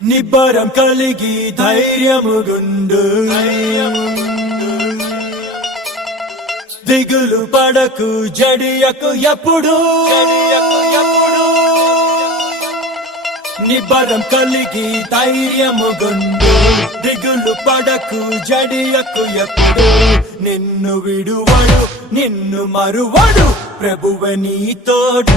నిబ్బరం కలిగి ధైర్యముగుండు దిగులు పడకు జడియకు ఎప్పుడు నిబ్బరం కలిగి ధైర్యముగుండు దిగులు పడకు జడియకు ఎప్పుడు నిన్ను విడువడు నిన్ను మరువడు ప్రభువే నీ తోడు.